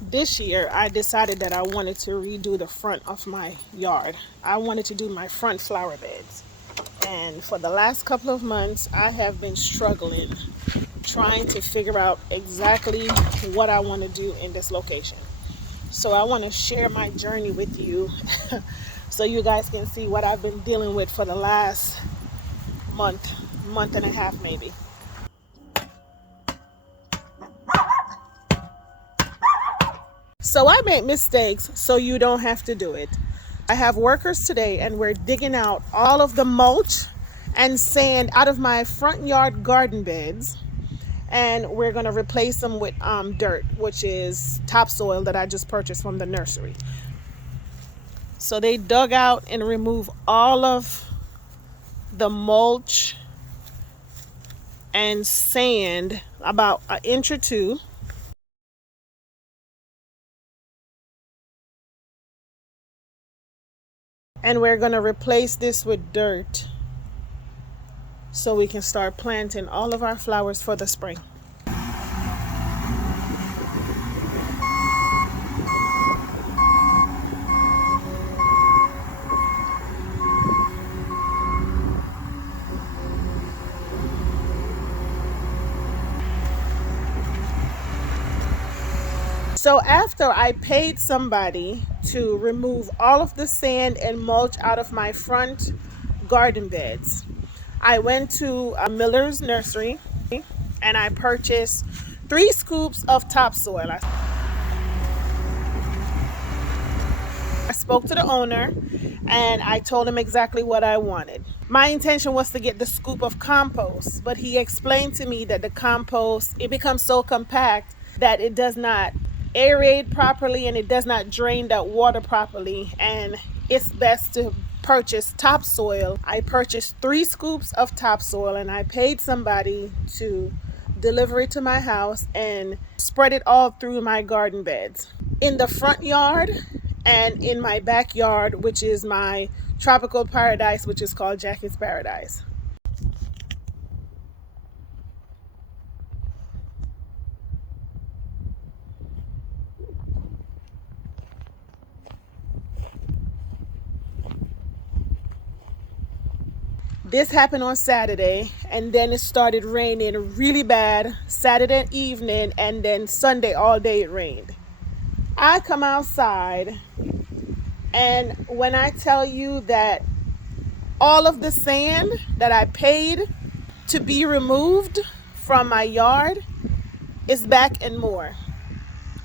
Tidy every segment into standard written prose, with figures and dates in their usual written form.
This year I decided that I wanted to redo the front of my yard. I wanted to do my front flower beds. And for the last couple of months, I have been struggling trying to figure out exactly what I want to do in this location. So I want to share my journey with you so you guys can see what I've been dealing with for the last month and a half maybe. So I make mistakes so you don't have to do it. I have workers today and we're digging out all of the mulch and sand out of my front yard garden beds, and we're going to replace them with dirt, which is topsoil that I just purchased from the nursery. So they dug out and removed all of the mulch and sand, about an inch or two. And we're going to replace this with dirt so we can start planting all of our flowers for the spring. So after I paid somebody to remove all of the sand and mulch out of my front garden beds, I went to a Miller's nursery and I purchased 3 scoops of topsoil. I spoke to the owner and I told him exactly what I wanted. My intention was to get the scoop of compost, but he explained to me that the compost, it becomes so compact that it does not aerate properly and it does not drain that water properly, and it's best to purchase topsoil. I purchased 3 scoops of topsoil and I paid somebody to deliver it to my house and spread it all through my garden beds. In the front yard and in my backyard, which is my tropical paradise, which is called Jackie's Paradise. This happened on Saturday, and then it started raining really bad Saturday evening, and then Sunday all day it rained. I come outside, and when I tell you that all of the sand that I paid to be removed from my yard is back and more.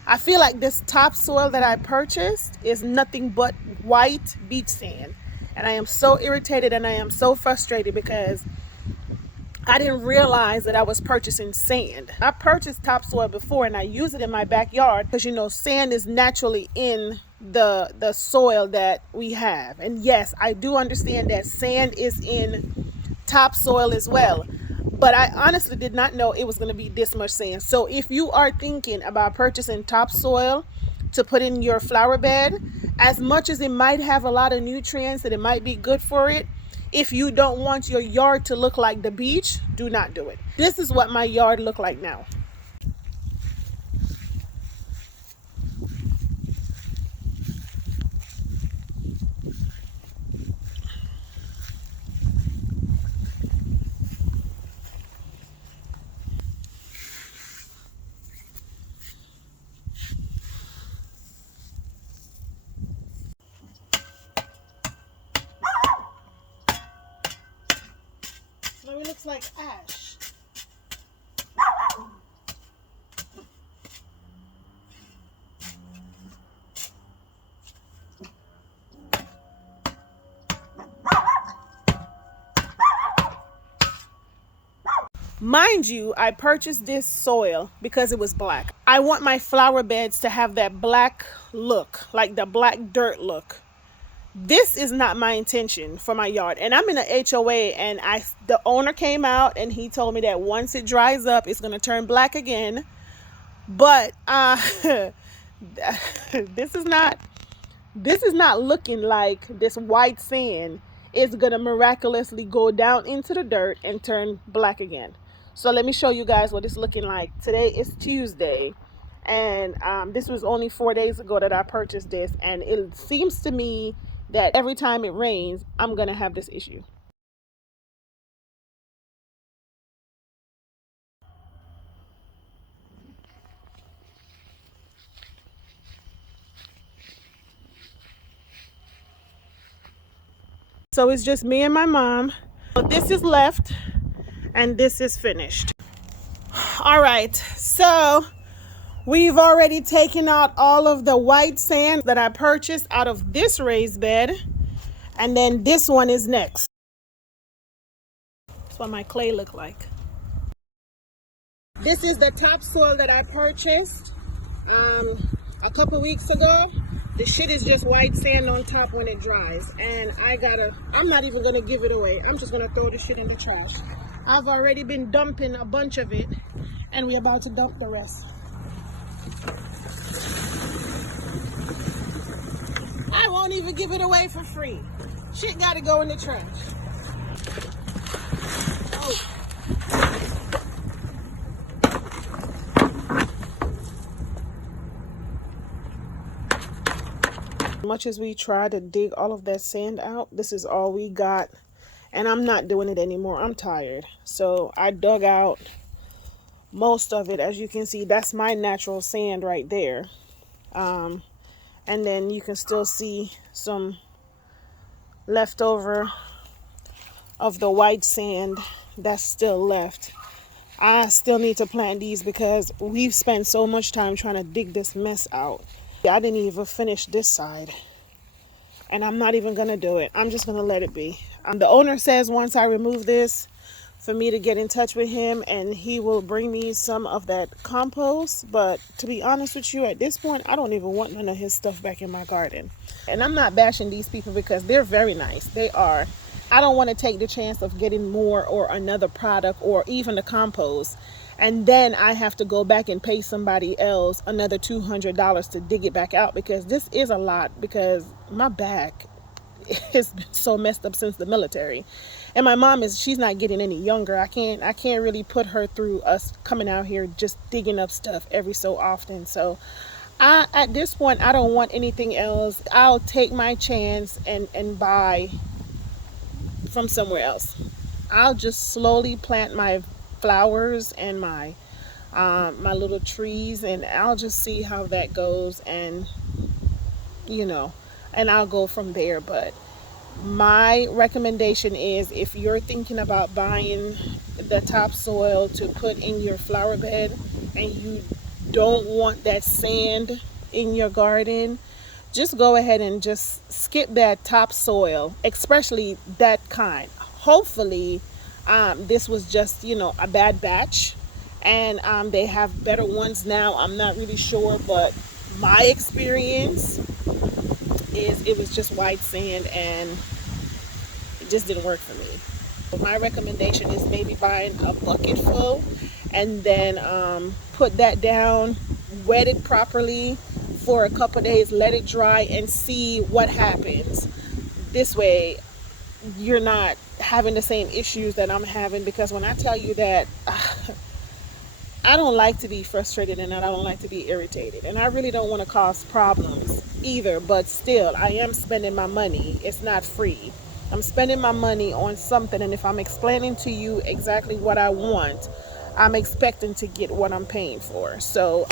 I feel like this topsoil that I purchased is nothing but white beach sand. And I am so irritated and I am so frustrated because I didn't realize that I was purchasing sand. I purchased topsoil before and I use it in my backyard because, you know, sand is naturally in the soil that we have. And yes, I do understand that sand is in topsoil as well. But I honestly did not know it was going to be this much sand. So if you are thinking about purchasing topsoil to put in your flower bed, as much as it might have a lot of nutrients and it might be good for it, if you don't want your yard to look like the beach, do not do it. This is what my yard look like now. So it looks like ash. Mind you, I purchased this soil because it was black. I want my flower beds to have that black look, like the black dirt look. This is not my intention for my yard. And I'm in an HOA, and the owner came out and he told me that once it dries up, it's going to turn black again. But this is not looking like this white sand is going to miraculously go down into the dirt and turn black again. So let me show you guys what it's looking like. Today is Tuesday And this was only 4 days ago that I purchased this, and it seems to me that every time it rains, I'm gonna have this issue. So it's just me and my mom. So this is left and this is finished. All right, so we've already taken out all of the white sand that I purchased out of this raised bed, and then this one is next. That's what my clay look like. This is the topsoil that I purchased a couple weeks ago. The shit is just white sand on top when it dries, and I'm not even gonna give it away. I'm just gonna throw the shit in the trash. I've already been dumping a bunch of it, and we're about to dump the rest. I won't even give it away for free. Shit gotta go in the trash. Oh. Much as we try to dig all of that sand out, this is all we got, and I'm not doing it anymore. I'm tired. So I dug out most of it. As you can see, that's my natural sand right there. And then you can still see some leftover of the white sand that's still left. I still need to plant these because we've spent so much time trying to dig this mess out. I didn't even finish this side, and I'm not even gonna do it. I'm just gonna let it be. The owner says once I remove this, for me to get in touch with him, and he will bring me some of that compost. But to be honest with you, at this point, I don't even want none of his stuff back in my garden. And I'm not bashing these people because they're very nice. They are. I don't want to take the chance of getting more or another product or even the compost, and then I have to go back and pay somebody else another $200 to dig it back out, because this is a lot, because my back has been so messed up since the military, and my mom she's not getting any younger. I can't really put her through us coming out here just digging up stuff every so often. So at this point, I don't want anything else. I'll take my chance and buy from somewhere else. I'll just slowly plant my flowers and my my little trees, and I'll just see how that goes, and and I'll go from there. But my recommendation is, if you're thinking about buying the topsoil to put in your flower bed and you don't want that sand in your garden, just go ahead and just skip that topsoil, especially that kind. Hopefully this was just a bad batch, and they have better ones now. I'm not really sure, but my experience is it was just white sand and it just didn't work for me. So my recommendation is maybe buying a bucket full and then put that down, wet it properly for a couple days, let it dry, and see what happens. This way you're not having the same issues that I'm having, because when I tell you that I don't like to be frustrated and I don't like to be irritated, and I really don't want to cause problems either, but still I am spending my money. It's not free. I'm spending my money on something, and if I'm explaining to you exactly what I want, I'm expecting to get what I'm paying for. So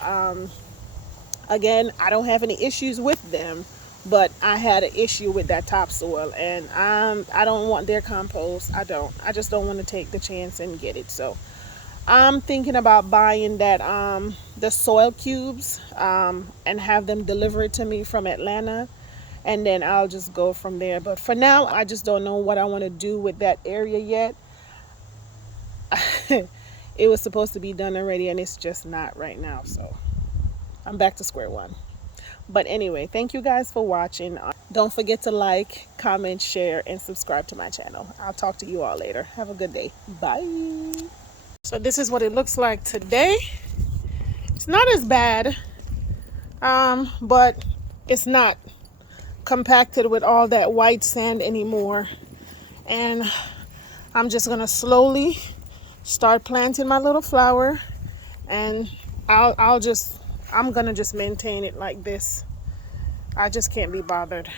again, I don't have any issues with them, but I had an issue with that topsoil, and I don't want their compost. I just don't want to take the chance and get it. So I'm thinking about buying that the soil cubes and have them deliver it to me from Atlanta, and then I'll just go from there. But for now, I just don't know what I want to do with that area yet. It was supposed to be done already, and it's just not right now. So I'm back to square one. But anyway, thank you guys for watching. Don't forget to like, comment, share, and subscribe to my channel. I'll talk to you all later. Have a good day. Bye. So this is what it looks like today. It's not as bad, but it's not compacted with all that white sand anymore. And I'm just gonna slowly start planting my little flower, and I'll just I'm gonna just maintain it like this. I just can't be bothered.